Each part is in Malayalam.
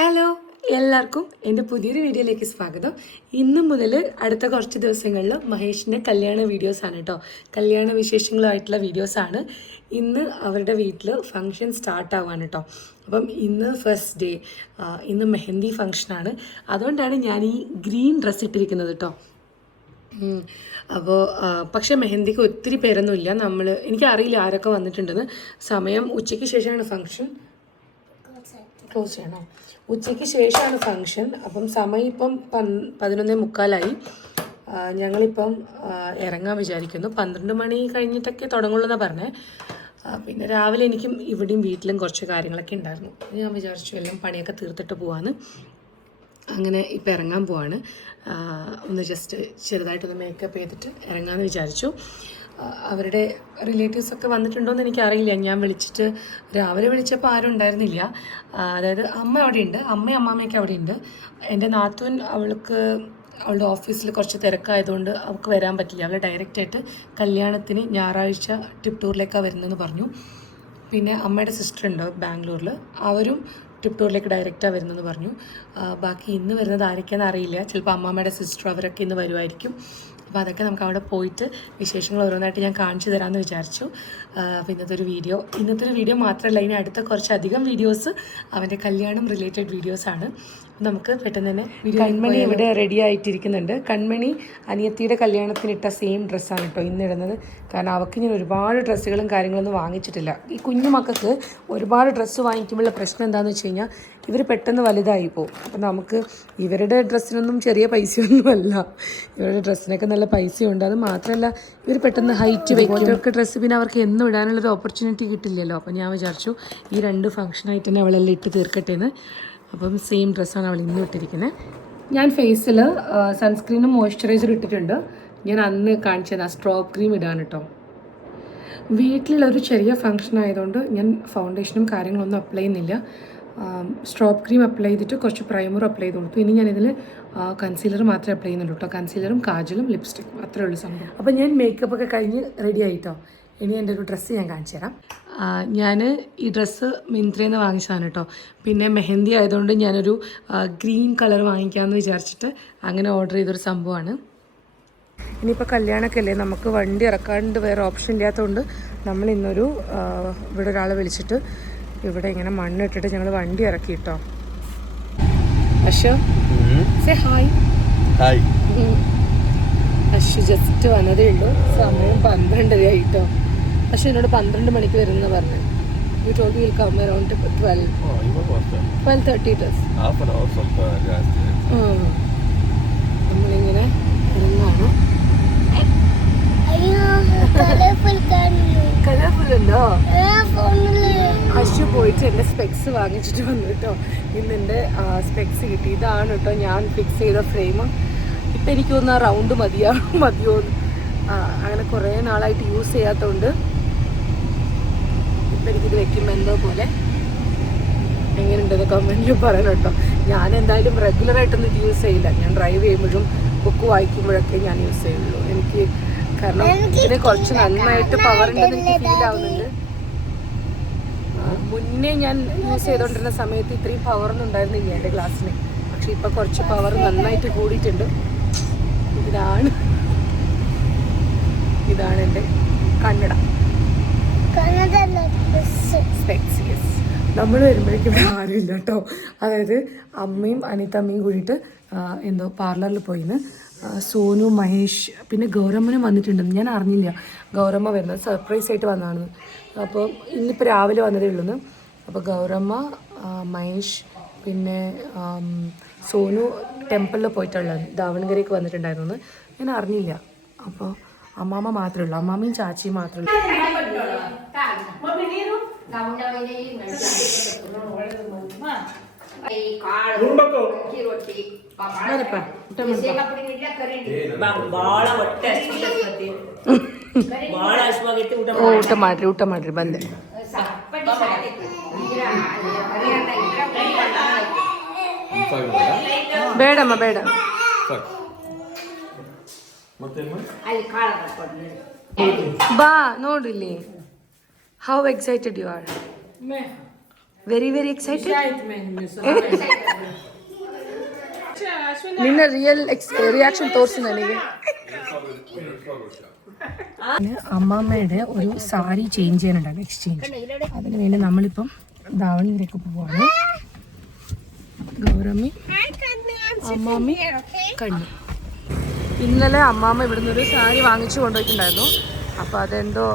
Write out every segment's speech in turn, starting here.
ഹലോ, എല്ലാവർക്കും എൻ്റെ പുതിയൊരു വീഡിയോയിലേക്ക് സ്വാഗതം. ഇന്ന് മുതൽ അടുത്ത കുറച്ച് ദിവസങ്ങളിൽ മഹേഷിൻ്റെ കല്യാണ വീഡിയോസാണ് കേട്ടോ. കല്യാണ വിശേഷങ്ങളുമായിട്ടുള്ള വീഡിയോസാണ്. ഇന്ന് അവരുടെ വീട്ടിൽ ഫങ്ഷൻ സ്റ്റാർട്ട് ആവാണ് കേട്ടോ. അപ്പം ഇന്ന് ഫസ്റ്റ് ഡേ, ഇന്ന് മെഹന്തി ഫങ്ഷനാണ്. അതുകൊണ്ടാണ് ഞാൻ ഈ ഗ്രീൻ ഡ്രസ്സ് ഇട്ടിരിക്കുന്നത് കേട്ടോ. അപ്പോൾ പക്ഷേ മെഹന്തിക്ക് ഒത്തിരി പേരൊന്നുമില്ല. എനിക്കറിയില്ല ആരൊക്കെ വന്നിട്ടുണ്ടെന്ന്. സമയം ഉച്ചയ്ക്ക് ശേഷമാണ് ഫങ്ഷൻ. ക്ലോസ് ചെയ്യണോ? ഉച്ചയ്ക്ക് ശേഷമാണ് ഫങ്ഷൻ. അപ്പം സമയം ഇപ്പം 11:45. ഞങ്ങളിപ്പം ഇറങ്ങാൻ വിചാരിക്കുന്നു. 12 മണി കഴിഞ്ഞിട്ടൊക്കെ തുടങ്ങുള്ളൂ എന്നാണ് പറഞ്ഞത്. പിന്നെ രാവിലെ എനിക്കും ഇവിടെയും വീട്ടിലും കുറച്ച് കാര്യങ്ങളൊക്കെ ഉണ്ടായിരുന്നു. ഞാൻ വിചാരിച്ചു എല്ലാം പണിയൊക്കെ തീർത്തിട്ട് പോവാന്ന്. അങ്ങനെ ഇപ്പം ഇറങ്ങാൻ പോവാണ്. ഒന്ന് ജസ്റ്റ് ചെറുതായിട്ടൊന്ന് മേക്കപ്പ് ചെയ്തിട്ട് ഇറങ്ങാമെന്ന് വിചാരിച്ചു. അവരുടെ റിലേറ്റീവ്സൊക്കെ വന്നിട്ടുണ്ടോയെന്ന് എനിക്കറിയില്ല. ഞാൻ രാവിലെ വിളിച്ചപ്പോൾ ആരും ഉണ്ടായിരുന്നില്ല. അതായത് അമ്മ അവിടെയുണ്ട്, അമ്മയും അമ്മാമ്മയൊക്കെ അവിടെയുണ്ട്. എൻ്റെ നാത്തൂൻ അവളുടെ ഓഫീസിൽ കുറച്ച് തിരക്കായതുകൊണ്ട് അവൾക്ക് വരാൻ പറ്റില്ല. അവൾ ഡയറക്റ്റായിട്ട് കല്യാണത്തിന് ഞായറാഴ്ച ട്രിപ്പ് ടൂറിലേക്കാണ് വരുന്നതെന്ന് പറഞ്ഞു. പിന്നെ അമ്മയുടെ സിസ്റ്റർ ഉണ്ട് ബാംഗ്ലൂരിൽ, അവരും ട്രിപ്പ് ടൂറിലേക്ക് ഡയറക്റ്റാണ് വരുന്നതെന്ന് പറഞ്ഞു. ബാക്കി ഇന്ന് വരുന്നത് ആരൊക്കെയാണെന്ന് അറിയില്ല. ചിലപ്പോൾ അമ്മാമ്മയുടെ സിസ്റ്റർ അവരൊക്കെ ഇന്ന് വരുമായിരിക്കും. അപ്പോൾ അതൊക്കെ നമുക്ക് അവിടെ പോയിട്ട് വിശേഷങ്ങൾ ഓരോന്നായിട്ട് ഞാൻ കാണിച്ചു തരാമെന്ന് വിചാരിച്ചു. അപ്പോൾ ഇന്നത്തെ ഒരു വീഡിയോ മാത്രമല്ല, ഇനി അടുത്ത കുറച്ചധികം വീഡിയോസ് അവൻ്റെ കല്യാണം റിലേറ്റഡ് വീഡിയോസാണ്. നമുക്ക് പെട്ടെന്ന് തന്നെ കൺമണി ഇവിടെ റെഡി ആയിട്ടിരിക്കുന്നുണ്ട്. കൺമണി അനിയത്തിയുടെ കല്യാണത്തിന് ഇട്ട സെയിം ഡ്രസ്സാണ് കേട്ടോ ഇന്നിടുന്നത്. കാരണം അവൾക്ക് ഞാൻ ഒരുപാട് ഡ്രസ്സുകളും കാര്യങ്ങളൊന്നും വാങ്ങിച്ചിട്ടില്ല. ഈ കുഞ്ഞു മക്കൾക്ക് ഒരുപാട് ഡ്രസ്സ് വാങ്ങിക്കുമ്പോഴുള്ള പ്രശ്നം എന്താണെന്ന് വെച്ച് കഴിഞ്ഞാൽ ഇവർ പെട്ടെന്ന് വലുതായി പോകും. അപ്പം നമുക്ക് ഇവരുടെ ഡ്രസ്സിനൊന്നും ചെറിയ പൈസയൊന്നുമല്ല, ഇവരുടെ ഡ്രസ്സിനൊക്കെ നല്ല പൈസയുണ്ട്. അത് മാത്രമല്ല ഇവർ പെട്ടെന്ന് ഹൈറ്റ് വയ്ക്കും. ഓരോക്കെ ഡ്രസ്സ് പിന്നെ അവർക്ക് എന്നും ഇടാനുള്ളൊരു ഓപ്പർച്യൂണിറ്റി കിട്ടില്ലല്ലോ. അപ്പം ഞാൻ വിചാരിച്ചു ഈ 2 ഫംഗ്ഷനായിട്ട് തന്നെ അവളെല്ലാം ഇട്ട് തീർക്കട്ടെ എന്ന്. അപ്പം സെയിം ഡ്രസ്സാണ് അവൾ ഇന്നും ഇട്ടിരിക്കുന്നത്. ഞാൻ ഫേസിൽ സൺസ്ക്രീനും മോയ്സ്ചറൈസറും ഇട്ടിട്ടുണ്ട്. ഞാൻ അന്ന് കാണിച്ചത് ആ സ്ട്രോബ് ക്രീം ഇടാണ് കേട്ടോ. വീട്ടിലുള്ളൊരു ചെറിയ ഫംഗ്ഷൻ ആയതുകൊണ്ട് ഞാൻ ഫൗണ്ടേഷനും കാര്യങ്ങളൊന്നും അപ്ലൈ ചെയ്യുന്നില്ല. സ്ട്രോബ് ക്രീം അപ്ലൈ ചെയ്തിട്ട് കുറച്ച് പ്രൈമറും അപ്ലൈ ചെയ്ത് കൊടുത്തു. ഇനി ഞാനിതിൽ കൺസീലർ മാത്രമേ അപ്ലൈ ചെയ്യുന്നുള്ളൂ കേട്ടോ. കൺസീലറും കാജലും ലിപ്സ്റ്റിക്കും അത്രേ ഉള്ളൂ സംഭവം. അപ്പോൾ ഞാൻ മേക്കപ്പ് ഒക്കെ കഴിഞ്ഞ് റെഡി ആയിട്ടോ. ഇനി എൻ്റെ ഒരു ഡ്രസ്സ് ഞാൻ കാണിച്ചു തരാം. ഞാൻ ഈ ഡ്രസ്സ് മിന്ത്രയിൽ നിന്ന് വാങ്ങിച്ചതാണ് കേട്ടോ. പിന്നെ മെഹന്തി ആയതുകൊണ്ട് ഞാനൊരു ഗ്രീൻ കളർ വാങ്ങിക്കാമെന്ന് വിചാരിച്ചിട്ട് അങ്ങനെ ഓർഡർ ചെയ്തൊരു സംഭവമാണ്. ഇനിയിപ്പോൾ കല്യാണമൊക്കെ അല്ലേ, നമുക്ക് വണ്ടി ഇറക്കാണ്ട് വേറെ ഓപ്ഷൻ ഇല്ലാത്തതുകൊണ്ട് നമ്മൾ ഇന്നൊരു ഇവിടെ ഒരാളെ വിളിച്ചിട്ട് ഇവിടെ ഇങ്ങനെ മണ്ണിട്ടിട്ട് ഞങ്ങൾ വണ്ടി ഇറക്കി കേട്ടോ. Ashu say hi. Hi. Ashu just വന്നതേ ഉള്ളൂ. സമയം 12 ആയിട്ടോ. പക്ഷെ എന്നോട് 12 മണിക്ക് വരുന്ന പറഞ്ഞു. You told me you'll come around 12. Oh, you were what then? 12:30 it is. Half an hour from last day. നമ്മളിങ്ങനെ ഇറങ്ങാണ്. കളർഫുൾ ഉണ്ടോ? അശു പോയിട്ട് എൻ്റെ സ്പെക്സ് വാങ്ങിച്ചിട്ട് വന്നു കേട്ടോ. ഇന്ന് എൻ്റെ സ്പെക്സ് കിട്ടി. ഇതാണ് കേട്ടോ ഞാൻ ഫിക്സ് ചെയ്ത ഫ്രെയിം. ഇപ്പം എനിക്ക് തോന്നുന്നു ആ റൗണ്ട് മതിയോ അങ്ങനെ കുറേ നാളായിട്ട് യൂസ് ചെയ്യാത്തതുകൊണ്ട് ഇപ്പം എനിക്കിത് വെക്കുമ്പോൾ എന്തോ പോലെ. എങ്ങനെയുണ്ടെന്ന് കമൻറ്റിൽ പറയണം കേട്ടോ. ഞാൻ എന്തായാലും റെഗുലറായിട്ടൊന്നും ഇത് യൂസ് ചെയ്യില്ല. ഞാൻ ഡ്രൈവ് ചെയ്യുമ്പോഴും ബുക്ക് വായിക്കുമ്പോഴൊക്കെ ഞാൻ യൂസ് ചെയ്യുള്ളൂ. എനിക്ക് കാരണം ഇതിന് കുറച്ച് നന്നായിട്ട് പവർ ഉണ്ടെന്ന് എനിക്ക് ഫീൽ ആവുന്നുണ്ട്. മുന്നേ ഞാൻ യൂസ് ചെയ്തുകൊണ്ടിരുന്ന സമയത്ത് ഇത്രയും പവറൊന്നും ഉണ്ടായിരുന്നില്ല എൻ്റെ ഗ്ലാസ്സിന്. പക്ഷെ ഇപ്പം കുറച്ച് പവർ നന്നായിട്ട് കൂടിയിട്ടുണ്ട്. ഇതാണ് എൻ്റെ കണ്ണട സ്പെക്സ്. യെസ്, നമ്മൾ വരുമ്പോഴേക്കും ആരുമില്ല കേട്ടോ. അതായത് അമ്മയും അനിതമ്മയും കൂടിയിട്ട് എന്തോ പാർലറിൽ പോയിന്ന്. സോനു, മഹേഷ്, പിന്നെ ഗൗരമ്മനും വന്നിട്ടുണ്ടെന്ന് ഞാൻ അറിഞ്ഞില്ല. ഗൗരമ്മ വരുന്നത് സർപ്രൈസ് ആയിട്ട് വന്നതാണെന്ന്. അപ്പോൾ ഇന്നിപ്പോൾ രാവിലെ വന്നതേ ഉള്ളൂന്ന്. അപ്പോൾ ഗൗരമ്മ, മഹേഷ്, പിന്നെ സോനു ടെമ്പിളിൽ പോയിട്ടുള്ളത് ദാവണഗരയ്ക്ക് വന്നിട്ടുണ്ടായിരുന്നു. ഞാൻ അറിഞ്ഞില്ല. അപ്പോൾ അമ്മാമ്മ മാത്രമേ ഉള്ളൂ, അമ്മാമ്മയും ചാച്ചിയും മാത്രമേ ഉള്ളൂ. ಊಟ ಮಾಡ್ರಿ ಬಂದೆ. ಬೇಡಮ್ಮ ಬೇಡ. ಬಾ ನೋಡಿಲ್ಲಿ. How excited you are? Very very excited. ನಿನ್ನ റിയാക്ഷൻ ತೋರಿಸು ನನಗೆ. അമ്മാമ്മയുടെ ഒരു സാരി ചേഞ്ച് ചെയ്യാനുണ്ടായിരുന്നു, എക്സ്ചേഞ്ച്. അതിന് വേണ്ടി നമ്മളിപ്പം ധാവണിയിലേക്ക് പോവാണ്. ഗൗരമ്മി, അമ്മാമ്മി, കണ്ണു. ഇന്നലെ അമ്മാമ്മ ഇവിടുന്ന് ഒരു സാരി വാങ്ങിച്ചു കൊണ്ടുപോയിട്ടുണ്ടായിരുന്നു. അപ്പോൾ അതെന്തോ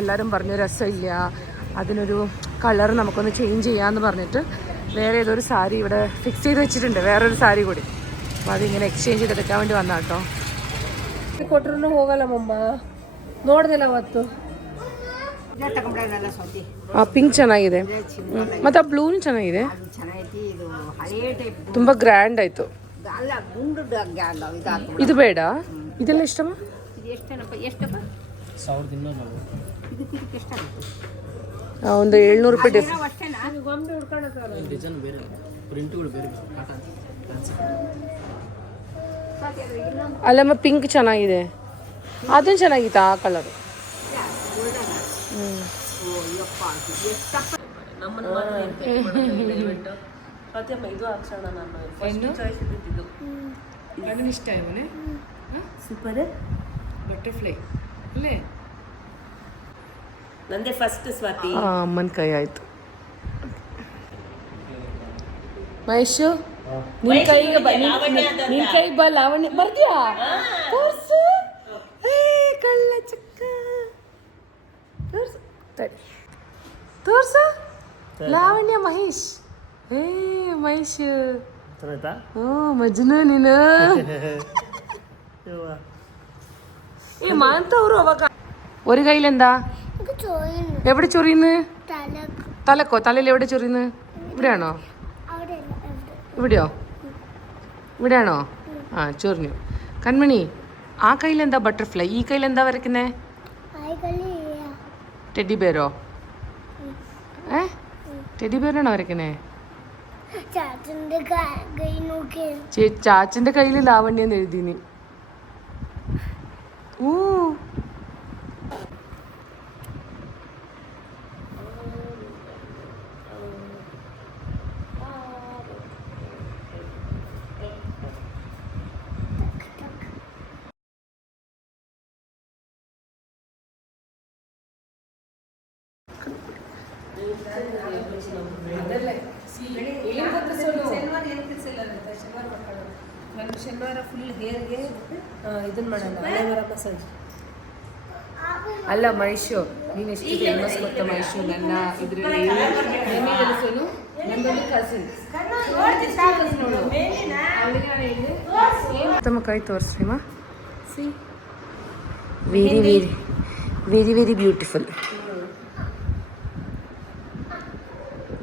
എല്ലാവരും പറഞ്ഞു രസമില്ല, അതിനൊരു കളർ നമുക്കൊന്ന് ചേഞ്ച് ചെയ്യാമെന്ന് പറഞ്ഞിട്ട് വേറെ ഏതൊരു സാരി ഇവിടെ ഫിക്സ് ചെയ്ത് വെച്ചിട്ടുണ്ട്, വേറൊരു സാരി കൂടി. അപ്പോൾ അതിങ്ങനെ എക്സ്ചേഞ്ച് ചെയ്തെടുക്കാൻ വേണ്ടി വന്ന കേട്ടോ. ಕೊಟ್ರು ಹೋಗಲ್ಲ ಮಮ್ಮ, ನೋಡ್ದಿಲ್ಲ ಅವತ್ತು. ಆ ಪಿಂಕ್ ಚೆನ್ನಾಗಿದೆ, ಮತ್ತೆ ಆ ಬ್ಲೂನು ಚೆನ್ನಾಗಿದೆ, ತುಂಬಾ ಗ್ರ್ಯಾಂಡ್ ಆಯ್ತು. ಇದು ಬೇಡ, ಇದೆಲ್ಲ ಇಷ್ಟಮ್ಮ. ಒಂದು 700 ರೂಪಾಯಿ ಅಲ್ಲಮ್ಮ. ಪಿಂಕ್ ಚೆನ್ನಾಗಿದೆ, ಅದನ್ನು ಚೆನ್ನಾಗಿತ್ತು ಆ ಕಲರ್. ಇಷ್ಟ ಇವನೇ ಸೂಪರ್ ಬಟರ್ಫ್ಲೈ ಅಲ್ಲೇ ನಂದೇ ಫಸ್ಟ್ ಸ್ವಾತಿ. ಅಮ್ಮನ ಕೈ ಆಯ್ತು. ಮಹೇಶು ನಿನ್ ಕೈ ಬಾ. ಲಾವಣ್ಯ ಬರ್ದ್ಯಾ? ತೋರ್ಸು. ಕಳ್ಳ ಚಕ್ಕ ತೋರ್ಸು, ತೋರ್ಸು. ಲಾವಣ್ಯ ಮಹೇಶ್. ಮಹೇಶ್ ಮಜ್ನು ನೀನು. മാനത്തവരും അവ ഒരു കയ്യിലെന്താ? എവിടെ ചൊറിയുന്നു? തലക്കോ? തലയിൽ എവിടെ ചൊറിയുന്നു? ഇവിടെയാണോ? ഇവിടെയോ? ഇവിടെയാണോ? ആ ചൊറിഞ്ഞു. കൺമണി, ആ കയ്യിലെന്താ ബട്ടർഫ്ലൈ, ഈ കയ്യിലെന്താ വരയ്ക്കുന്നേ? ടെഡി ബേരോ? ടെഡി ബേറാണോ വരയ്ക്കുന്നേ? ചാച്ചന്റെ കയ്യിൽ ലാവണ്യെന്ന് എഴുതി നീ. ಶನಿವಾರ ಫುಲ್ ಹೇರ್ಗೆ ಇದನ್ನ ಮಾಡೋಣ, ಅಲೆವರ ಮಸಾಜ್. ಅಲ್ಲ ಮೈಶು, ನೀನು ಎಷ್ಟು ಫೇಮಸ್ ಗೊತ್ತಾ ಮೈಶು? ನನ್ನ ಇದರಲ್ಲಿ ಏನೇನು ನನ್ನೊಂದು ಕಸಿನ್ ತಮ್ಮ ಕೈ ತೋರಿಸ್ರಿಮ್ಮ. See very very very very beautiful,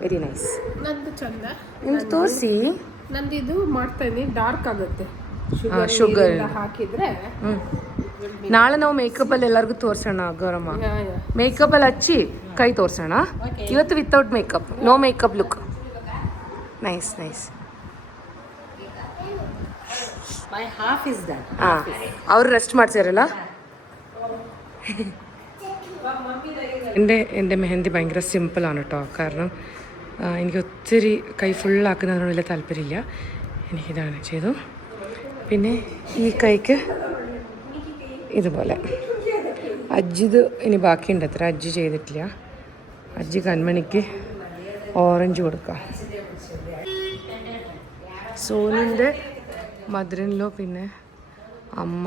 very nice. ನಂದು ಚಂದ, ನಿಮ್ದು ತೋರಿಸಿ. ನಂದು ಇದು ಮಾಡ್ತಾ ಇದ್ದೀನಿ, ಡಾರ್ಕ್ ಆಗುತ್ತೆ ಶುಗರ್ ಹಾಕಿದ್ರೆ. ನಾಳೆ ನಾವು ಮೇಕಪ್ಪಲ್ಲಿ ಎಲ್ಲರಿಗೂ ತೋರಿಸೋಣ ಗೌರಮ್ಮ. ಮೇಕಪ್ಪಲ್ಲಿ ಹಚ್ಚಿ ಕೈ ತೋರಿಸೋಣ. ಇವತ್ತು without makeup, no makeup look. Nice nice. ಅವರು ರೆಸ್ಟ್ ಮಾಡ್ಸಿರಲ್ಲ. എൻ്റെ മെഹന്തി ഭയങ്കര സിമ്പിളാണ് കേട്ടോ. കാരണം എനിക്ക് ഒത്തിരി കൈ ഫുള്ളാക്കുന്നതിനോട് വലിയ താല്പര്യമില്ല. എനിക്കിതാണ് ചെയ്തു. പിന്നെ ഈ കൈക്ക് ഇതുപോലെ അജ്ജിത് ഇനി ബാക്കിയുണ്ട്, അത്ര അജ്ജി ചെയ്തിട്ടില്ല. അജ്ജി കൺമണിക്ക് ഓറഞ്ച് കൊടുക്കാം. സോനുവിൻ്റെ മദറിനിലോ പിന്നെ അമ്മ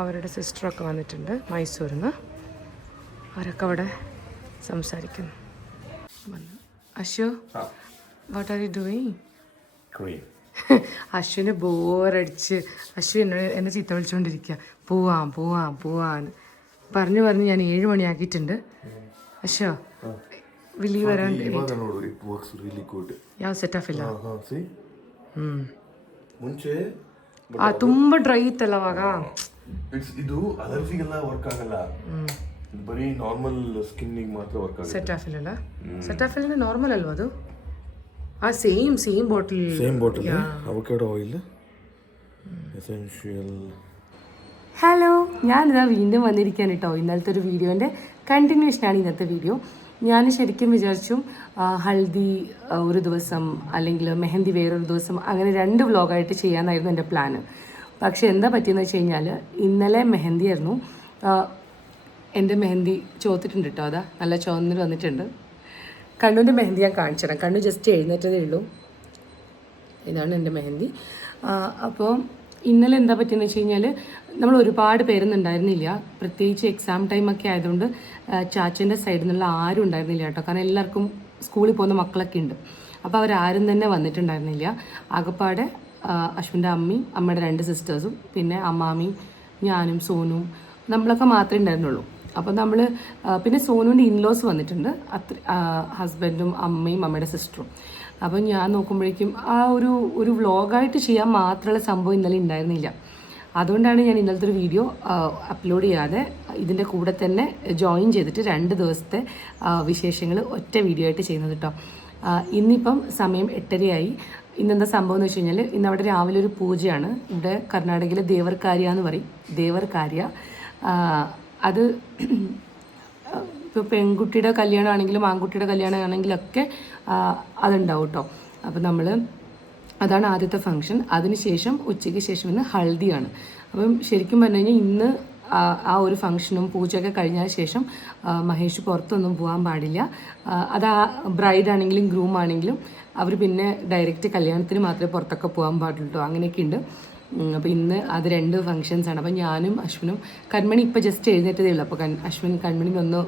അവരുടെ സിസ്റ്ററൊക്കെ വന്നിട്ടുണ്ട് മൈസൂരിൽ നിന്ന്. അവരൊക്കെ അവിടെ സംസാരിക്കുന്നു. Ashu, what are you doing? അശ്വിന് ബോറടിച്ച് അശ്വു എന്നെ ചീത്ത വിളിച്ചുകൊണ്ടിരിക്കുക. പോവാന്ന് പറഞ്ഞ് ഞാൻ 7 മണിയാക്കിയിട്ടുണ്ട്. അശ്വ വിൽ യു വരാൻ? ಯಾವ ಸೆಟಪ್ ಇಲ್ಲ. ಮುಂಚೆ ತುಂಬ ಡ್ರೈ ಇತ್ತಲ್ಲ ಅವಾಗ. ಇದು ಅಲರ್ಜಿಗೆಲ್ಲ ವರ್ಕ್ ಆಗಲ್ಲ, ಬರೀ ನಾರ್ಮಲ್ ಸ್ಕಿನ್ನಿಗೆ ಮಾತ್ರ ವರ್ಕ್ ಆಗುತ್ತೆ. ಸೆಟಾಫಿಲ್ ಅಲ್ಲ? ಸೆಟಾಫಿಲ್ ನಾರ್ಮಲ್ ಅಲ್ವಾ ಅದು? ಆ same bottle avocado oil essential. Hello, ഞാനിതാ വീണ്ടും വന്നിരിക്കുകയാണ് കേട്ടോ. ഇന്നലത്തെ ഒരു വീഡിയോൻ്റെ കണ്ടിന്യൂഷനാണ് ഇന്നത്തെ വീഡിയോ. ഞാൻ ശരിക്കും വിചാരിച്ചു ഹൽദി ഒരു ദിവസം അല്ലെങ്കിൽ മെഹന്തി വേറൊരു ദിവസം അങ്ങനെ 2 വ്ലോഗായിട്ട് ചെയ്യാനായിരുന്നു എൻ്റെ പ്ലാന്. പക്ഷെ എന്താ പറ്റിയെന്ന് വെച്ച് കഴിഞ്ഞാൽ ഇന്നലെ മെഹന്തി ആയിരുന്നു. എൻ്റെ മെഹന്തി ചോത്തിട്ടുണ്ട് കേട്ടോ, അതാ നല്ല ചുവന്നിട്ട് വന്നിട്ടുണ്ട്. കണ്ണുവിൻ്റെ മെഹന്തി ഞാൻ കാണിച്ചു തരാം. കണ്ണു ജസ്റ്റ് എഴുന്നേറ്റതേ ഉള്ളൂ. ഇതാണ് എൻ്റെ മെഹന്തി. അപ്പോൾ ഇന്നലെ എന്താ പറ്റിയെന്ന് വെച്ച് കഴിഞ്ഞാൽ നമ്മൾ ഒരുപാട് പേരൊന്നും ഉണ്ടായിരുന്നില്ല. പ്രത്യേകിച്ച് എക്സാം ടൈമൊക്കെ ആയതുകൊണ്ട് ചാച്ചൻ്റെ സൈഡിൽ നിന്നുള്ള ആരും ഉണ്ടായിരുന്നില്ല കേട്ടോ. കാരണം എല്ലാവർക്കും സ്കൂളിൽ പോകുന്ന മക്കളൊക്കെ ഉണ്ട്. അപ്പോൾ അവരാരും തന്നെ വന്നിട്ടുണ്ടായിരുന്നില്ല. ആകപ്പാടെ അശ്വിൻ്റെ അമ്മയും അമ്മയുടെ 2 സിസ്റ്റേഴ്സും പിന്നെ അമ്മാമിയും ഞാനും സോനും നമ്മളൊക്കെ മാത്രമേ ഉണ്ടായിരുന്നുള്ളൂ. അപ്പോൾ നമ്മൾ പിന്നെ സോനുവിൻ്റെ ഇൻലോസ് വന്നിട്ടുണ്ട്, ഹസ്ബൻഡും അമ്മയും അമ്മയുടെ സിസ്റ്ററും. അപ്പം ഞാൻ നോക്കുമ്പോഴേക്കും ആ ഒരു വ്ളോഗായിട്ട് ചെയ്യാൻ മാത്രമുള്ള സംഭവം ഇന്നലെ ഉണ്ടായിരുന്നില്ല. അതുകൊണ്ടാണ് ഞാൻ ഇന്നലത്തെ ഒരു വീഡിയോ അപ്ലോഡ് ചെയ്യാതെ ഇതിൻ്റെ കൂടെ തന്നെ ജോയിൻ ചെയ്തിട്ട് 2 ദിവസത്തെ വിശേഷങ്ങൾ ഒറ്റ വീഡിയോ ആയിട്ട് ചെയ്യുന്നത് കേട്ടോ. ഇന്നിപ്പം സമയം 8:30 ഇന്നെന്താ സംഭവം എന്ന് വെച്ച് കഴിഞ്ഞാൽ ഇന്ന് അവിടെ രാവിലെ ഒരു പൂജയാണ്. ഇവിടെ കർണാടകയിലെ ദേവർകാര്യ എന്ന് പറയും. ദേവർകാര്യ അത് ഇപ്പോൾ പെൺകുട്ടിയുടെ കല്യാണമാണെങ്കിലും ആൺകുട്ടിയുടെ കല്യാണമാണെങ്കിലൊക്കെ അതുണ്ടാവും കേട്ടോ. അപ്പോൾ അതാണ് ആദ്യത്തെ ഫംഗ്ഷൻ. അതിനുശേഷം ഉച്ചയ്ക്ക് ശേഷം ഇന്ന് ഹൽദിയാണ്. അപ്പം ശരിക്കും പറഞ്ഞു കഴിഞ്ഞാൽ ഇന്ന് ആ ഒരു ഫംഗ്ഷനും പൂജയൊക്കെ കഴിഞ്ഞതിന് ശേഷം മഹേഷ് പുറത്തൊന്നും പോകാൻ പാടില്ല. അത് ആ ബ്രൈഡാണെങ്കിലും ഗ്രൂം ആണെങ്കിലും അവർ പിന്നെ ഡയറക്റ്റ് കല്യാണത്തിന് മാത്രമേ പുറത്തൊക്കെ പോകാൻ പാടുള്ളൂ. അങ്ങനെയൊക്കെ ഉണ്ട്. അപ്പോൾ ഇന്ന് അത് 2 ഫംഗ്ഷൻസാണ്. അപ്പോൾ ഞാനും അശ്വിനും കൺമണി ഇപ്പോൾ ജസ്റ്റ് എഴുന്നേറ്റതേ ഉള്ളൂ. അപ്പോൾ അശ്വിൻ കൺമണിന് ഒന്ന്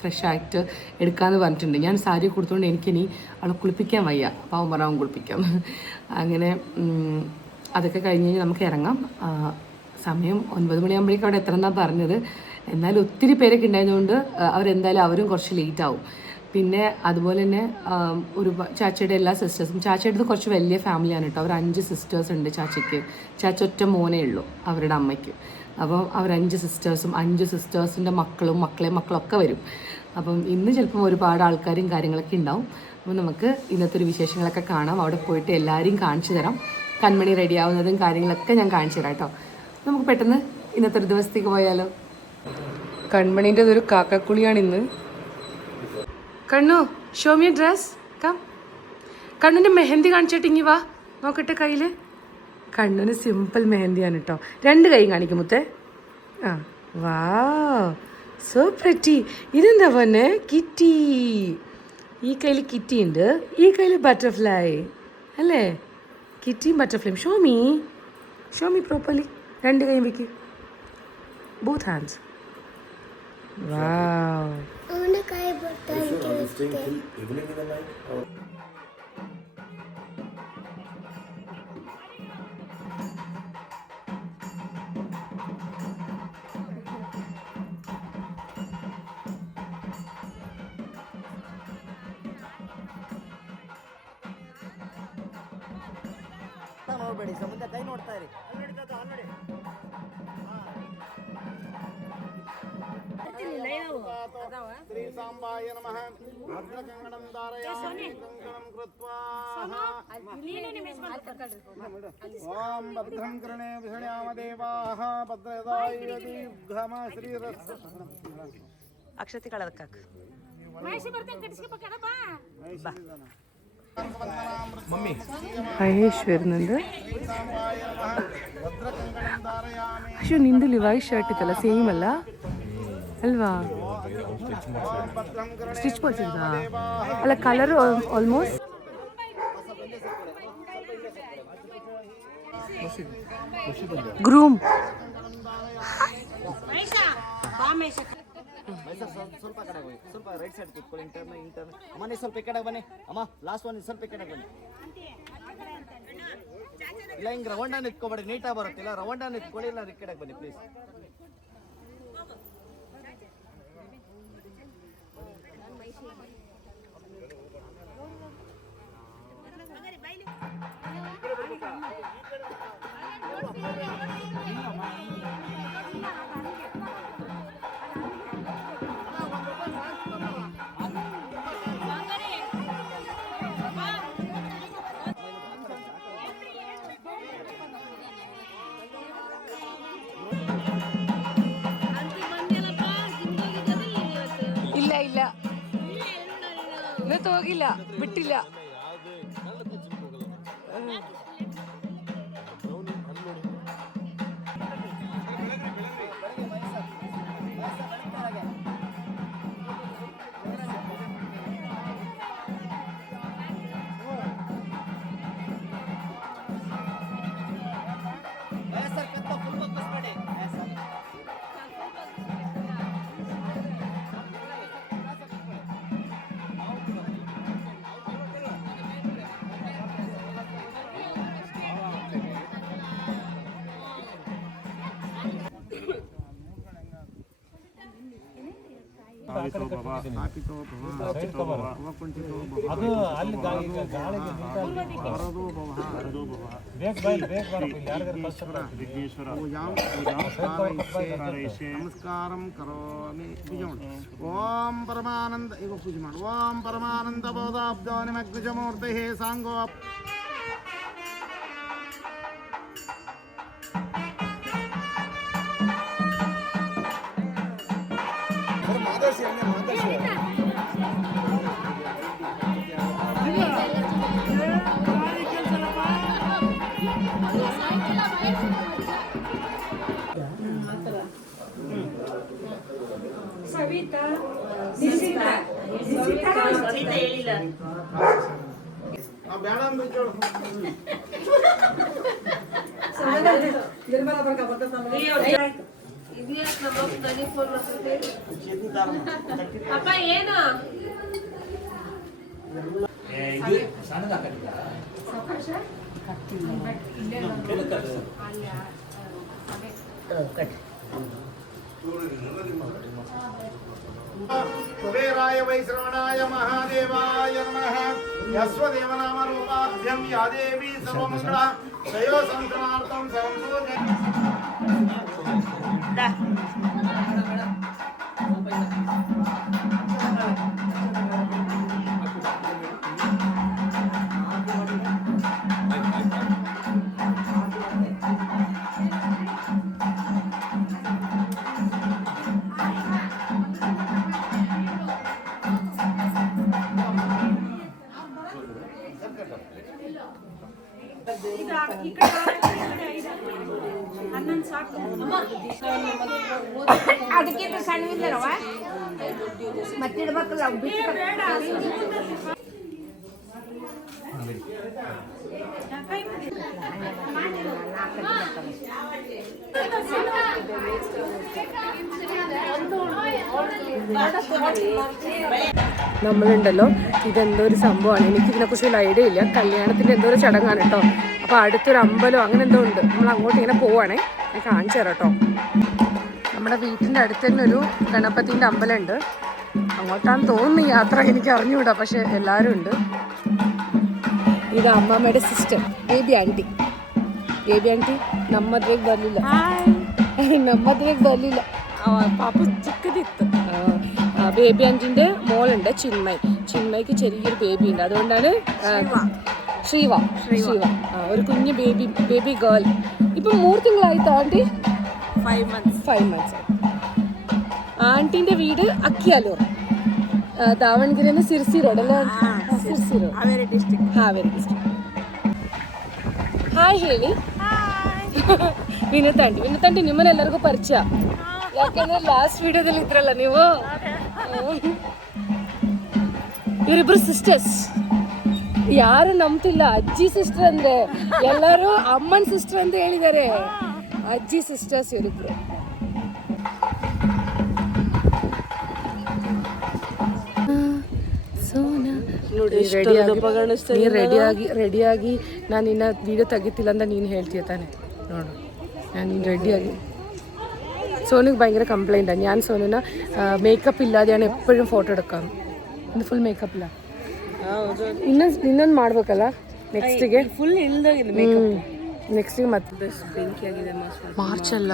ഫ്രഷ് ആയിട്ട് എടുക്കാമെന്ന് പറഞ്ഞിട്ടുണ്ട്. ഞാൻ സാരി കൊടുത്തുകൊണ്ട് എനിക്കിനി അവളെ കുളിപ്പിക്കാൻ വയ്യ. പാവം പറ അവൻ കുളിപ്പിക്കാം. അങ്ങനെ അതൊക്കെ കഴിഞ്ഞ് കഴിഞ്ഞാൽ നമുക്ക് ഇറങ്ങാം. സമയം 9 മണിയാകുമ്പോഴേക്കും അവിടെ എത്തണമെന്നാണ് പറഞ്ഞത്. എന്നാലും ഒത്തിരി പേരൊക്കെ ഉണ്ടായതുകൊണ്ട് അവരെന്തായാലും അവരും കുറച്ച് ലേറ്റ് ആവും. പിന്നെ അതുപോലെ തന്നെ ചാച്ചയുടെ എല്ലാ സിസ്റ്റേഴ്സും, ചാച്ചയുടെ കുറച്ച് വലിയ ഫാമിലിയാണ് കേട്ടോ. അവർ 5 സിസ്റ്റേഴ്സ് ഉണ്ട് ചാച്ചയ്ക്ക്. ചാച്ച ഒറ്റ മോനേ ഉള്ളൂ അവരുടെ അമ്മയ്ക്ക്. അപ്പം അവർ 5 സിസ്റ്റേഴ്സും 5 സിസ്റ്റേഴ്സിൻ്റെ മക്കളൊക്കെ വരും. അപ്പം ഇന്ന് ചിലപ്പം ഒരുപാട് ആൾക്കാരും കാര്യങ്ങളൊക്കെ ഉണ്ടാവും. അപ്പോൾ നമുക്ക് ഇന്നത്തെ ഒരു വിശേഷങ്ങളൊക്കെ കാണാം. അവിടെ പോയിട്ട് എല്ലാവരെയും കാണിച്ചു തരാം. കൺമണി റെഡിയാവുന്നതും കാര്യങ്ങളൊക്കെ ഞാൻ കാണിച്ചു തരാം കേട്ടോ. നമുക്ക് പെട്ടെന്ന് ഇന്നത്തെ ഒരു ദിവസത്തേക്ക് പോയാലോ. കൺമണീൻ്റെ ഒരു കാക്കക്കുളിയാണ് ഇന്ന്. കണ്ണു, ഷോ മീ ഡ്രസ് കം. കണ്ണുൻ്റെ മെഹന്തി കാണിച്ചിട്ടിങ്ങി വാ, നോക്കട്ടെ കയ്യിൽ. കണ്ണുന് സിമ്പിൾ മെഹന്തിയാണ് കേട്ടോ. 2 കൈ കാണിക്കും മുത്തേ. ആ, വാ, സോ പ്രിറ്റി. ഇതെന്താ പൊന്നെ? കിറ്റി. ഈ കയ്യിൽ കിറ്റി ഉണ്ട്, ഈ കയ്യിൽ ബട്ടർഫ്ലൈ അല്ലേ? കിറ്റിയും ബട്ടർഫ്ലൈയും. Show me properly. 2 കൈ വയ്ക്ക്, ബോത്ത് ഹാൻഡ്സ്. വാവ്. ನೋಡ್ಬೇಡಿ, ಸಮುದ್ರ ಕೈ ನೋಡ್ತಾ ಇರಿ. ಶ್ರೀ ಸಾಂಬಾಯ ನಮಃ. ಭದ್ರಕಂಕಣಂ ಧಾರಯಾಮಿ ಕಂಕಣಂ ಕೃತ್ವಾ ಓಂ ಭದ್ರಂ ಕರ್ಣೇ ವಿಷಣ್ಯಾಮ ದೇವಾಃ ಭದ್ರದಾಯ ದೀರ್ಘಮ ಶ್ರೀರಸ್ತು. ಅಕ್ಷತೆ ಕಳದಕ್ಕಾಕ മഹേഷ് വരുന്നുണ്ട്. പക്ഷെ നിന്റെ ലിവായി ഷർട്ട് ഇത്തല്ല, സെയിം അല്ല ಅಲ್ವಾ? ಸ್ಟಿಚ್ ಮಾಡ್ಸಿದ್ದ ಅಲ್ಲ, ಕಲರ್ ಆಲ್ಮೋಸ್ಟ್. ಗ್ರೂಮ್ ಸ್ವಲ್ಪ ಕಡೆ ಹೋಗಿ, ಸ್ವಲ್ಪ ರೈಟ್ ಸೈಡ್ ಕೂತ್ಕೊಳ್ಳಿ. ಇಂಟರ್ನ್ ಅಮ್ಮ, ನೀವು ಸ್ವಲ್ಪ ಈ ಕಡೆ ಬನ್ನಿ ಅಮ್ಮ. ಲಾಸ್ಟ್ ಒನ್ ಸ್ವಲ್ಪ ಈ ಕಡೆ ಬನ್ನಿ. ಇಲ್ಲ ಹಿಂಗೆ ರವಂಡ ನಿಂತ್ಕೊಬೇಡಿ, ನೀಟಾಗಿ ಬರುತ್ತಿಲ್ಲ. ರವಂಡ ನಿಂತ್ಕೊಳ್ಳಿ, ಇಲ್ಲ ಈ ಕಡೆ ಬನ್ನಿ ಪ್ಲೀಸ್. ಇಲ್ಲ ಇಲ್ಲ ಹೋಗಿಲ್ಲ, ಬಿಟ್ಟಿಲ್ಲ. ನಮಸ್ಕಾರಂ ಕರೋಮಿ ಓಂ ಪರಮಾನಂದ ಈಗ ಪೂಜೆ ಮಾಡು. ಓಂ ಪರಮಾನಂದ ಬೋಧಾಬ್ದೋ ನಿಮಗ್ನಿಜಮೂರ್ತಿ ಸಾಂಗೋ ಅಪ್ಪ ಏನು कुबेराय वैश्रवणाय महादेवाय नमः। यस्वदेवनामरूपाभ्यं या देवी सर्वमङ्गला तयो संसनार्थं संसूचे ಅದಕ್ಕಿಂತ ಸಣ್ಣವಿಲ್ಲರವ ಮತ್ತಿಡ್ಬೇಕಲ್ಲ നമ്മളുണ്ടല്ലോ ഇതെന്തോ ഒരു സംഭവമാണ്. എനിക്ക് ഇതിനെക്കുറിച്ച് ഒരു ഐഡിയ ഇല്ല. കല്യാണത്തിൻ്റെ എന്തോ ഒരു ചടങ്ങാണ് കേട്ടോ. അപ്പോൾ അടുത്തൊരു അമ്പലം അങ്ങനെ എന്തോ ഉണ്ട്. നമ്മൾ അങ്ങോട്ട് ഇങ്ങനെ പോവാണേ. ഞാൻ കാണിച്ചു തരാം കേട്ടോ. നമ്മുടെ വീട്ടിൻ്റെ അടുത്ത് തന്നെ ഒരു ഗണപതിൻ്റെ അമ്പലമുണ്ട്. അങ്ങോട്ടാന്ന് തോന്നുന്നു യാത്ര, എനിക്ക് അറിഞ്ഞുകൂടാ, പക്ഷെ എല്ലാവരും ഉണ്ട്. ഇത് ಅಮ್ಮಮ್ಮയുടെ sister baby aunty. Baby aunty ನಮ್ಮ ಮದುವೆಗೆ ಬರಲಿಲ್ಲ, ನಮ್ಮ ಮದುವೆಗೆ ಬರಲಿಲ್ಲ, പാപ്പ ചിക്കതിತ್ತು. ബേബി ആൻറ്റിൻ്റെ മോളുണ്ട് ചിന്മയ്ക്ക് ചെറിയൊരു ബേബി ഉണ്ട്. അതുകൊണ്ടാണ് ശ്രീവ ഒരു കുഞ്ഞ് ബേബി ഗേൾ. ഇപ്പം 3 തിങ്കളായിട്ടോ ആൻറ്റി? 5 months. ആൻറ്റിൻ്റെ വീട് അക്കിയാലൂർ, ದಾವಣಗೆರೆ ಸಿರ್ಸಿ ರೋಡ್ ಅಲ್ಲ? Sirsi road, Haveri district. Hi ಹೇಳಿ. ವಿನೂತ್ ಆಂಟಿ ನಿಮ್ಮನ್ನೆಲ್ಲರಿಗೂ ಪರಿಚಯ, ಯಾಕೆಂದ್ರೆ ಲಾಸ್ಟ್ ವಿಡಿಯೋದಲ್ಲಿ ಇದ್ರಲ್ಲ ನೀವು. ಇವರಿಬ್ರು ಸಿಸ್ಟರ್ಸ್. ಯಾರು ನಂಬ್ತಿಲ್ಲ, ಅಜ್ಜಿ ಸಿಸ್ಟರ್ ಅಂದ್ರೆ ಎಲ್ಲರೂ ಅಮ್ಮನ ಸಿಸ್ಟರ್ ಅಂತ ಹೇಳಿದ್ದಾರೆ. ಅಜ್ಜಿ ಸಿಸ್ಟರ್ಸ್ ಇವರಿಬ್ರು. ನೋಡಿ ರೆಡಿಯಾಗಿ ನಾನು ಇನ್ನ ವಿಡಿಯೋ ತೆಗಿತಿಲ್ಲ ಅಂತ ನೀನು ಹೇಳ್ತೀಯ ತಾನೆ. ನೋಡು ನಾನು ಇನ್ನು ರೆಡಿಯಾಗಿ. സോനുക്ക് ഭയങ്കര കംപ്ലൈൻറ്റാണ്. ഞാൻ സോനുന മേക്കപ്പ് ഇല്ലാതെയാണ് എപ്പോഴും ഫോട്ടോ എടുക്കാറ്. ഇന്ന് ഫുൾ മേക്കപ്പില്ല. ಇನ್ನೊಂದು ಮಾಡ್ಬೇಕಲ್ಲ ನೆಕ್ಸ್ಟಿಗೆ. ಫುಲ್ ನೆಕ್ಸ್ಟಿಗೆ ಮತ್ತೆ ಮಾರ್ಚ್ ಅಲ್ಲ,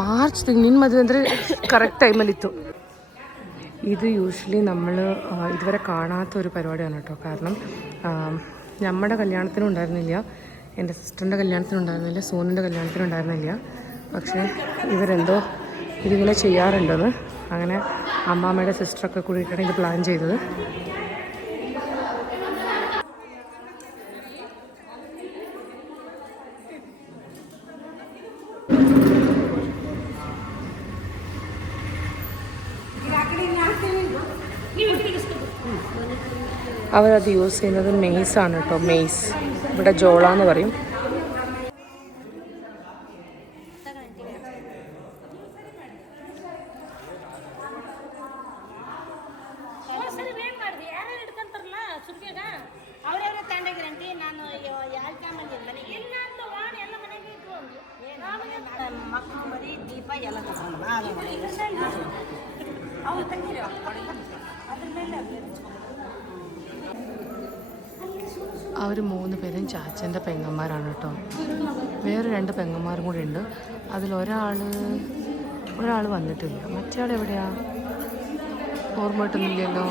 ಮಾರ್ಚ್ ನಿನ್ನ ಮದುವೆ ಅಂದರೆ ಕರೆಕ್ಟ್ ಟೈಮಲ್ಲಿತ್ತು. ഇത് യൂഷ്വലി നമ്മൾ ഇതുവരെ കാണാത്ത ഒരു പരിപാടിയാണ് കേട്ടോ. കാരണം നമ്മുടെ കല്യാണത്തിനും ഉണ്ടായിരുന്നില്ല, എൻ്റെ സിസ്റ്ററിൻ്റെ കല്യാണത്തിനും ഉണ്ടായിരുന്നില്ല, സോനിൻ്റെ കല്യാണത്തിനും ഉണ്ടായിരുന്നില്ല. പക്ഷേ ഇവരെന്തോ ഇതിങ്ങനെ ചെയ്യാറുണ്ടെന്ന്. അങ്ങനെ അമ്മാമ്മയുടെ സിസ്റ്ററൊക്കെ കൂടിയിട്ടാണ് ഇത് പ്ലാൻ ചെയ്തത്. അവരത് യൂസ് ചെയ്യുന്നത് മെയ്സാണ് കേട്ടോ, മെയ്സ്. ഇവിടെ ജോള എന്ന് പറയും. ದೀಪ ಎಲ್ಲ അവർ 3 പേരും ചാച്ചൻ്റെ പെങ്ങന്മാരാണ് കേട്ടോ. വേറെ 2 പെങ്ങന്മാരും കൂടി ഉണ്ട്. ഒരാൾ വന്നിട്ടില്ല. മറ്റേ ആൾ എവിടെയാ? ഓർമ്മ കിട്ടുന്നില്ലല്ലോ.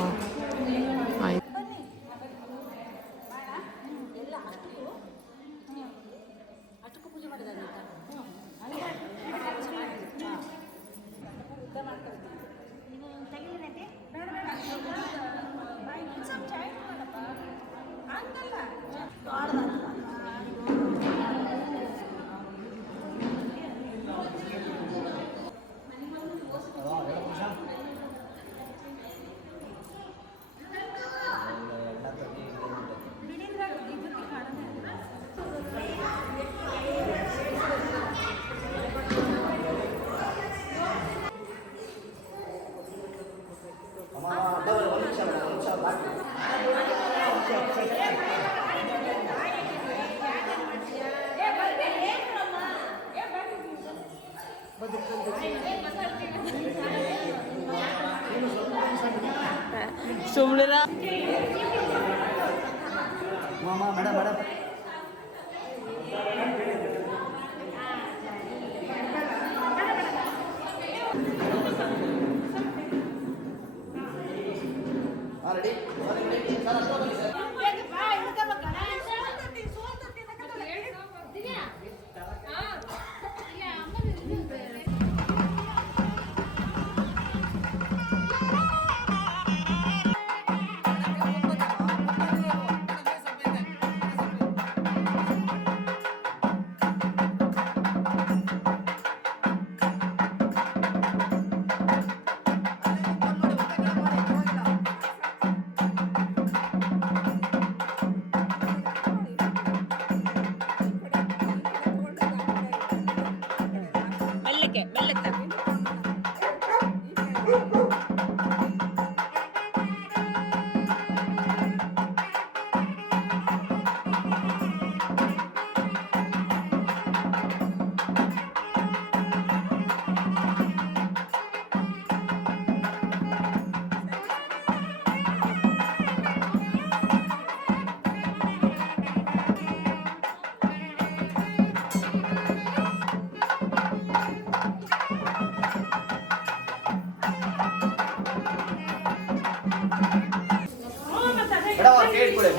ಮೇಡಮ್ ಕೇಳ್ಕೊಳ್ಳಿ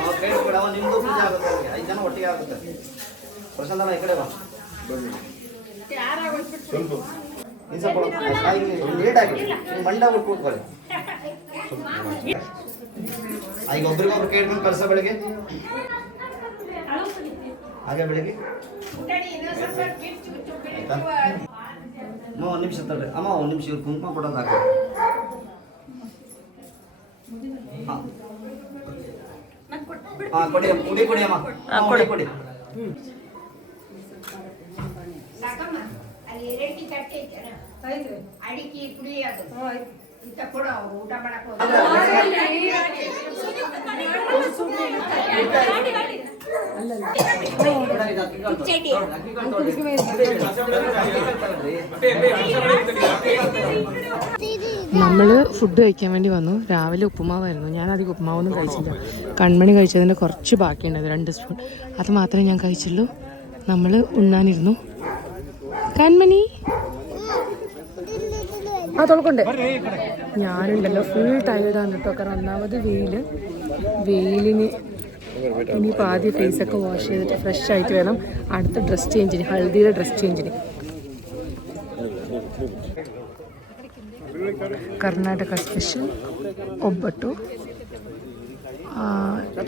ನಿಮ್ದು ಪೂಜೆ ಆಗುತ್ತೆ. 5 ಜನ ಒಟ್ಟಿಗೆ ಆಗುತ್ತೆ. ಪ್ರಶಾಂತನ ಈ ಕಡೆ ಬಾ. ಲೇಟ್ ಆಗಿ ಮಂಡ ಬಿಟ್ಟು ಕೂತ್ಕೊಳ್ಳಿ. ಈಗ ಒಬ್ರಿಗೊಬ್ರು ಕೇಳ್ಕೊಂಡು ಕಳ್ಸ ಬೆಳಿಗ್ಗೆ ಹಾಗೆ ಬೆಳಿಗ್ಗೆ ಆಯ್ತಾ? ಅಮ್ಮ 1 ನಿಮಿಷ ತಡ್ರಿ. ಅಮ್ಮ 1 ನಿಮಿಷ ಇವ್ರು ಕುಂಕುಮ ಕೊಡೋದು ಹಾಕಿ. ಕೊಡಿ ಪುಡಿ ಕೊಡಿ ಅಮ್ಮ. ಕೊಡಿ ಅಡಿಕೆ ಪುಡಿ ಅದು ಇಂತ ಕೊಡು. ಅವ್ರು ಊಟ ಮಾಡಕ್ നമ്മൾ ഫുഡ് കഴിക്കാൻ വേണ്ടി വന്നു. രാവിലെ ഉപ്പുമാവായിരുന്നു. ഞാൻ അധികം ഉപ്പുമാവൊന്നും കഴിച്ചില്ല. കൺമണി കഴിച്ചതിൻ്റെ കുറച്ച് ബാക്കിയുണ്ടായത്, 2 സ്പൂൺ. അത് മാത്രമേ ഞാൻ കഴിച്ചുള്ളൂ. നമ്മൾ ഉണ്ണാനിരുന്നു. കൺമണി തുറക്കുണ്ട്. ഞാനുണ്ടല്ലോ ഫുൾ ടയേർഡാണ് കേട്ടോ. കാരണം ഒന്നാമത് വെയിലിന് ഇനിയിപ്പോൾ ആദ്യം ഫേസൊക്കെ വാഷ് ചെയ്തിട്ട് ഫ്രഷ് ആയിട്ട് വേണം അടുത്ത ഡ്രസ് ചേഞ്ചിന്, ഹൽദിയുടെ ഡ്രസ് ചേഞ്ചിന്. കർണാടക സ്പെഷ്യൽ ഒಬ್ಬಟ್ಟು,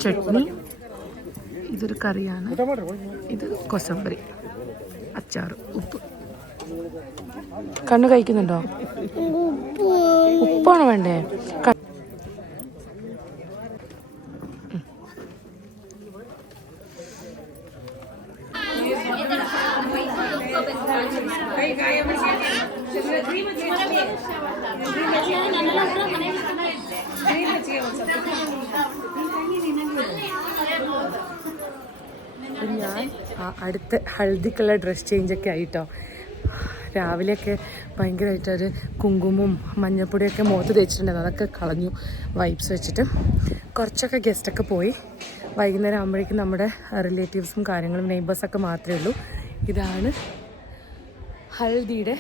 ചട്നി, ഇതൊരു കറിയാണ്, ഇത് കൊസമ്പറി, അച്ചാർ, ഉപ്പ്. കണ്ണ് കഴിക്കുന്നുണ്ടോ? ഉപ്പാണ് വേണ്ടേ? ഞാൻ അടുത്ത ഹൽദിക്കുള്ള ഡ്രസ് ചേഞ്ചൊക്കെ ആയിട്ടോ. രാവിലെയൊക്കെ ഭയങ്കരമായിട്ട് ഒരു കുങ്കുമവും മഞ്ഞപ്പൊടിയൊക്കെ മുഖത്ത് തേച്ചിട്ടുണ്ടായിരുന്നു. അതൊക്കെ കളഞ്ഞു വൈബ്സ് വെച്ചിട്ട്. കുറച്ചൊക്കെ ഗസ്റ്റൊക്കെ പോയി. വൈകുന്നേരം ആകുമ്പോഴേക്കും നമ്മുടെ റിലേറ്റീവ്സും കാര്യങ്ങളും നെയ്ബേഴ്സൊക്കെ മാത്രമേ ഉള്ളൂ. ഇതാണ് ഹൽദിയുടെ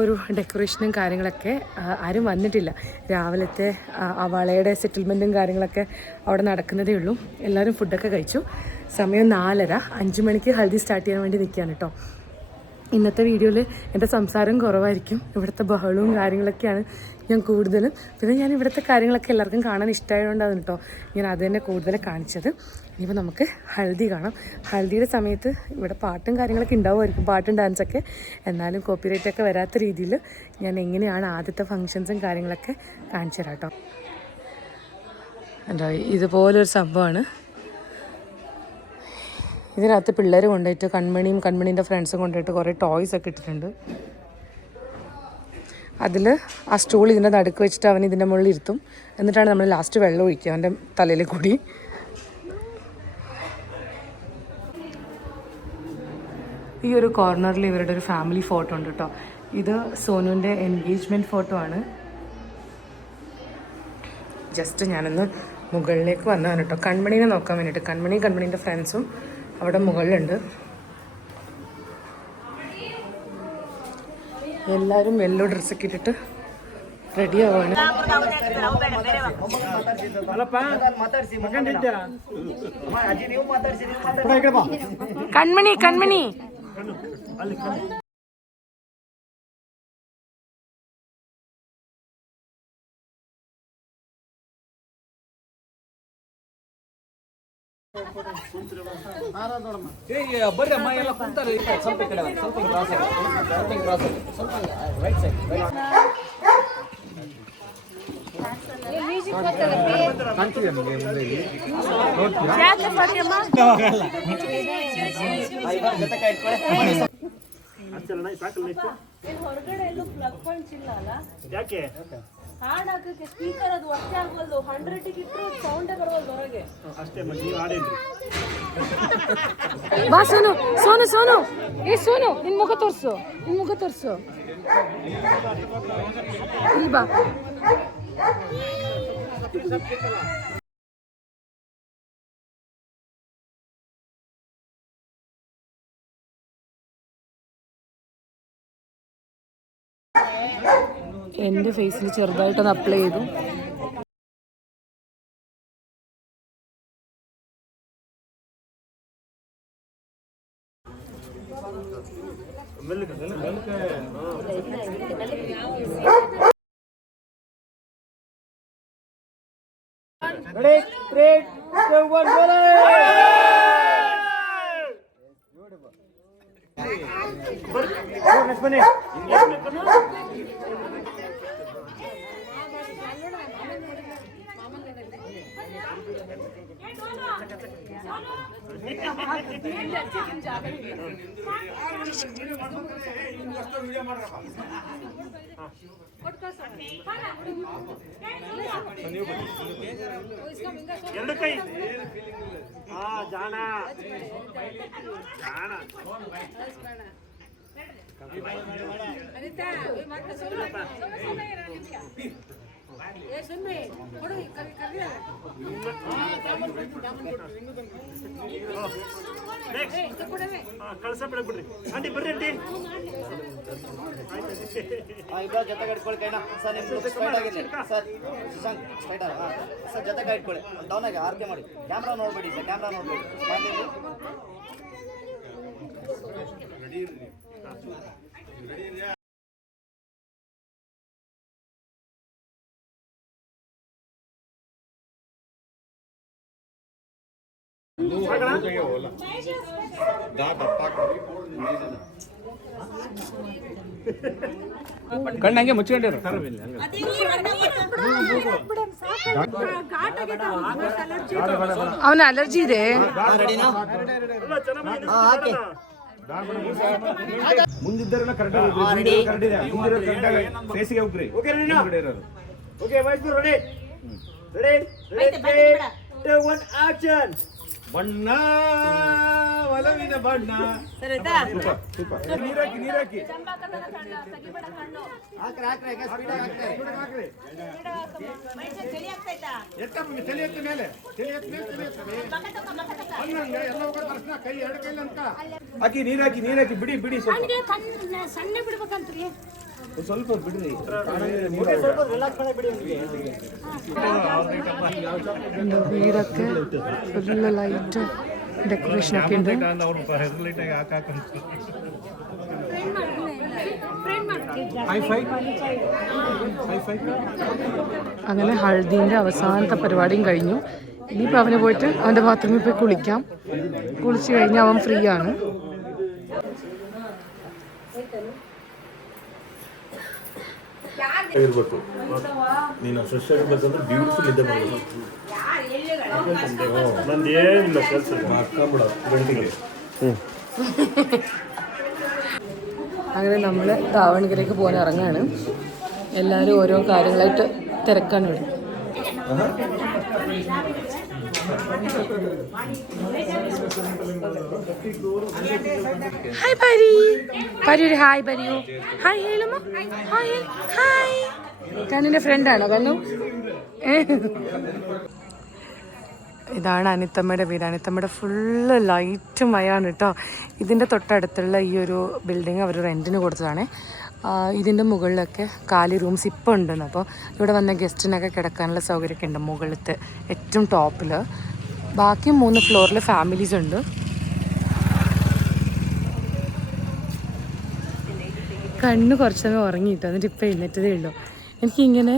ഒരു ഡെക്കറേഷനും കാര്യങ്ങളൊക്കെ. ആരും വന്നിട്ടില്ല. രാവിലത്തെ വളയുടെ സെറ്റിൽമെൻറ്റും കാര്യങ്ങളൊക്കെ അവിടെ നടക്കുന്നതേ ഉള്ളൂ. എല്ലാവരും ഫുഡൊക്കെ കഴിച്ചു. സമയം 4:30. 5 മണിക്ക് ഹൽദി സ്റ്റാർട്ട് ചെയ്യാൻ വേണ്ടി നിൽക്കുകയാണ് കേട്ടോ. ഇന്നത്തെ വീഡിയോയിൽ എൻ്റെ സംസാരം കുറവായിരിക്കും. ഇവിടുത്തെ ബഹളവും കാര്യങ്ങളൊക്കെയാണ് ഞാൻ കൂടുതലും. പിന്നെ ഞാൻ ഇവിടുത്തെ കാര്യങ്ങളൊക്കെ എല്ലാവർക്കും കാണാൻ ഇഷ്ടമായതുകൊണ്ടാണ് കേട്ടോ ഞാൻ അത് തന്നെ കൂടുതൽ കാണിച്ചത്. ഇനിയിപ്പോൾ നമുക്ക് ഹൽദി കാണാം. ഹൽദിയുടെ സമയത്ത് ഇവിടെ പാട്ടും കാര്യങ്ങളൊക്കെ ഉണ്ടാവുമായിരിക്കും, പാട്ടും ഡാൻസൊക്കെ. എന്നാലും കോപ്പിറൈറ്റൊക്കെ വരാത്ത രീതിയിൽ ഞാൻ എങ്ങനെയാണ് ആദ്യത്തെ ഫങ്ഷൻസും കാര്യങ്ങളൊക്കെ കാണിച്ചു തരാം കേട്ടോ. എന്താ ഇതുപോലൊരു സംഭവമാണ്. ഇതിനകത്ത് പിള്ളേർ കൊണ്ടുപോയിട്ട് കൺമണീൻ്റെ ഫ്രണ്ട്സും കൊണ്ടുപോയിട്ട് കുറേ ടോയ്സ് ഒക്കെ ഇട്ടിട്ടുണ്ട്. അതിൽ ആ സ്റ്റൂൾ ഇതിൻ്റെ നടുക്ക് വെച്ചിട്ട് അവൻ ഇതിൻ്റെ മുകളിൽ ഇരുത്തും. എന്നിട്ടാണ് നമ്മൾ ലാസ്റ്റ് വെള്ളം ഒഴിക്കുക അവൻ്റെ തലയിൽ കൂടി. ഈ ഒരു കോർണറിൽ ഇവരുടെ ഒരു ഫാമിലി ഫോട്ടോ ഉണ്ട് കേട്ടോ. ഇത് സോനുവിൻ്റെ എൻഗേജ്മെൻറ്റ് ഫോട്ടോ ആണ്. ജസ്റ്റ് ഞാനൊന്ന് മുകളിലേക്ക് വന്നതാണ് കേട്ടോ കൺമണീനെ നോക്കാൻ വേണ്ടിയിട്ട്. കൺമണീൻ്റെ ഫ്രണ്ട്സും അവിടെ മുകളിലുണ്ട്. എല്ലാവരും യെല്ലോ ഡ്രസ്സൊക്കെ ഇട്ടിട്ട് റെഡി ആവാണ്. കൺമണി ಬರ್ರಿ ಅಮ್ಮ ಎಲ್ಲ ಕುಂತಾರೆ. ಸ್ವಲ್ಪ ಈ ಕಡೆ ಬನ್ನಿ, ಸ್ವಲ್ಪ ಕ್ರಾಸ್ ಆಗಿ, ಸ್ವಲ್ಪ ರೈಟ್ ಸೈಡ್. ಹೊರಗಡೆ ಎಲ್ಲೂ ಪ್ಲಗ್ ಪಾಯಿಂಟ್ಸ್ ಇಲ್ಲ ಅಲ್ಲ? ಯಾಕೆ ಹಾಡ್ ಹಾಕಕ್ಕೆ ಸ್ಪೀಕರ್ ಅದು ಒಟ್ಟೆ ಆಗೋಲ್ದು. 100ಗೆ ಇಟ್ಟರು ಸೌಂಡೇ ಬರೋಲ್ದು ಹೊರಗೆ. ಅಷ್ಟೇ ನೀವು ಹಾಡೇನ್ರಿ. ಬಾ ಸೋನು ಏ ಸೋನು ನಿನ್ ಮುಖ ತೋರ್ಸು ಇಲ್ಲಿ ಬಾ. എൻ്റെ ഫേസിൽ ചെറുതായിട്ടൊന്ന് അപ്ലൈ ചെയ്തു. ಎರಡು ಕೈ ಜಾಣ ಕಳ್ಸ ಬಿಡ್ಬಿಡ್ರಿ ಆಂಟಿ ಬರ್ರಿ ಆಂಟಿ. ಇಬ್ಬರು ಜೊತೆಗೆ ಇಟ್ಕೊಳ್ಳಿ ಕೈನ ಸರ್. ನಿಮ್ಮ ಲುಕ್ ಸ್ಟ್ರೈಟ್ ಆಗಿರಲಿ ಸರ್. Shashank straight sir. ಜೊತೆಗೆ ಇಟ್ಕೊಳ್ಳಿ. ಡೌನ್ ಆಗಿ ಆರ್ಕೆ ಮಾಡಿ. ಕ್ಯಾಮ್ರಾ ನೋಡ್ಬೇಡಿ ಸರ್, ಕ್ಯಾಮ್ರಾ ನೋಡ್ಬೇಡಿ. ಕಣ್ಣಂಗೆ ಮುಚ್ಕೊಂಡಿರು. ಅವನ ಅಲರ್ಜಿ ಇದೆ. ಮುಂದಿದ್ದರೆಲ್ಲ ಕರೆಕ್ಟ್ ಆಗಿ ಕರೆಕ್ಟ್ ಇದೆ ಮುಂದಿರೋ ಕರೆಕ್ಟ್ ಆಗಿ ಫೇಸಿಗೆ ಹೋಗ್ರಿ ಓಕೆ ರೆಡಿನಾ okay voice ready ready 2 1 action ಬಣ್ಣ ಒಲವಿನ ಬಣ್ಣ ನೀರಾಕಿ ತಲೆ ಎತ್ತ ಮೇಲೆ ಎಲ್ಲ ತರ್ಸನ ಕೈ ಎರಡು ಕೈಲಿ ಅಂತ ಹಾಕಿ ನೀರಾಕಿ ಬಿಡಿ ಸ್ವಲ್ಪ ಸಣ್ಣ ಬಿಡ್ಬೇಕಂತ್ರಿ ಸ್ವಲ್ಪ ಬಿಡ್ರಿ വീടൊക്കെ ഫുള്ള് ലൈറ്റ് ഡെക്കറേഷൻ ഒക്കെ ഉണ്ട്. അങ്ങനെ ഹൽദീൻ്റെ അവസാനത്തെ പരിപാടിയും കഴിഞ്ഞു. ഇനിയിപ്പോൾ അവന് പോയിട്ട് അവൻ്റെ ബാത്റൂമിൽ പോയി കുളിച്ച് കഴിഞ്ഞാൽ അവൻ ഫ്രീ ആണ്. ಇರ್ಬೇಕು ನೀನು ಫ್ರೆಶ್ ಆಗಿರ್ಬೇಕಂದ್ರೆ ಬ್ಯೂಟಿಫುಲ್ ಇದೆ ಮಾಡಬೇಕು ನಂದು ಏನಿಲ್ಲ ಕೆಲಸ ಹಾಕೊಂಬಿಡ ಗಂಟಿಗೆ. അങ്ങനെ നമ്മൾ ദാവണഗിരിക്ക് പോകാൻ ഇറങ്ങുകയാണ്. എല്ലാവരും ഓരോ കാര്യങ്ങളായിട്ട് തിരക്കാണ് ഇവിടെ. ഹായ് പരി ഒരു ഹായ് പറയൂ. ഹായ് ഹേലുമോ ഹായ് ഹായ്. കണ്ണുൻ്റെ ഫ്രണ്ടാണോ കണ്ണു? ഇതാണ് അനിത്തമ്മയുടെ വീട്. അനിത്തമ്മയുടെ ഫുള്ള് ലൈറ്റുമയാണ് കേട്ടോ. ഇതിൻ്റെ തൊട്ടടുത്തുള്ള ഈ ഒരു ബിൽഡിങ് അവർ റെൻറ്റിന് കൊടുത്തതാണ്. ഇതിൻ്റെ മുകളിലൊക്കെ കാലി റൂംസ് ഇപ്പോൾ ഉണ്ടെന്ന്. അപ്പോൾ ഇവിടെ വന്ന ഗസ്റ്റിനൊക്കെ കിടക്കാനുള്ള സൗകര്യമൊക്കെ ഉണ്ട് മുകളിലത്തെ ഏറ്റവും ടോപ്പിൽ. ബാക്കി 3 ഫ്ലോറിൽ ഫാമിലീസ് ഉണ്ട്. കണ്ണ് കുറച്ച് സമയം ഉറങ്ങിയിട്ട് എന്നിട്ട് ഇപ്പോൾ എഴുന്നേറ്റതേ ഉള്ളൂ. എനിക്കിങ്ങനെ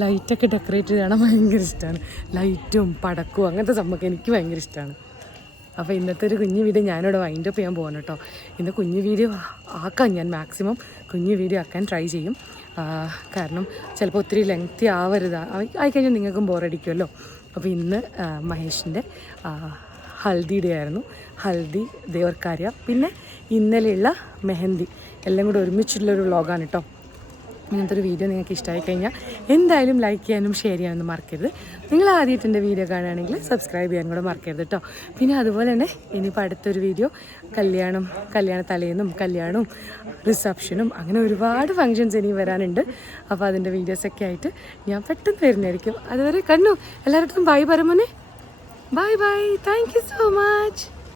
ലൈറ്റൊക്കെ ഡെക്കറേറ്റ് ചെയ്ത് കാണാൻ ഭയങ്കര ഇഷ്ടമാണ്. ലൈറ്റും പടക്കവും അങ്ങനത്തെ സംഭവമൊക്കെ എനിക്ക് ഭയങ്കര ഇഷ്ടമാണ്. അപ്പോൾ ഇന്നത്തെ ഒരു കുഞ്ഞു വീഡിയോ ഞാനിവിടെ വൈൻഡപ്പ് ചെയ്യാൻ പോകണം കേട്ടോ. ഇന്ന് കുഞ്ഞു വീഡിയോ ആക്കാൻ ഞാൻ മാക്സിമം കുഞ്ഞു വീഡിയോ ആക്കാൻ ട്രൈ ചെയ്യും. കാരണം ചിലപ്പോൾ ഒത്തിരി ലെങ്തി ആയിക്കഴിഞ്ഞാൽ നിങ്ങൾക്കും ബോറടിക്കുമല്ലോ. അപ്പോൾ ഇന്ന് മഹേഷിൻ്റെ ഹൽദി ഡേ ആയിരുന്നു. ഹൽദി ദേവർക്കാര്യ പിന്നെ ഇന്നലെയുള്ള മെഹന്തി എല്ലാം കൂടെ ഒരുമിച്ചുള്ളൊരു വ്ളോഗാണ് കേട്ടോ. ഇങ്ങനത്തെ ഒരു വീഡിയോ നിങ്ങൾക്ക് ഇഷ്ടമായി കഴിഞ്ഞാൽ എന്തായാലും ലൈക്ക് ചെയ്യാനും ഷെയർ ചെയ്യാനൊന്നും മറക്കരുത്. നിങ്ങൾ ആദ്യമായിട്ട് എൻ്റെ വീഡിയോ കാണുകയാണെങ്കിൽ സബ്സ്ക്രൈബ് ചെയ്യാൻ കൂടെ മറക്കരുത് കേട്ടോ. പിന്നെ അതുപോലെ തന്നെ ഇനിയിപ്പോൾ അടുത്തൊരു വീഡിയോ കല്യാണ തലേന്നും കല്യാണവും റിസപ്ഷനും അങ്ങനെ ഒരുപാട് ഫങ്ഷൻസ് ഇനി വരാനുണ്ട്. അപ്പോൾ അതിൻ്റെ വീഡിയോസൊക്കെ ആയിട്ട് ഞാൻ പെട്ടെന്ന് വരുന്നതായിരിക്കും. അതുവരെ കണ്ണു എല്ലാവരുടെ ബൈ പറയുമോനെ. Bye bye. Thank you so much.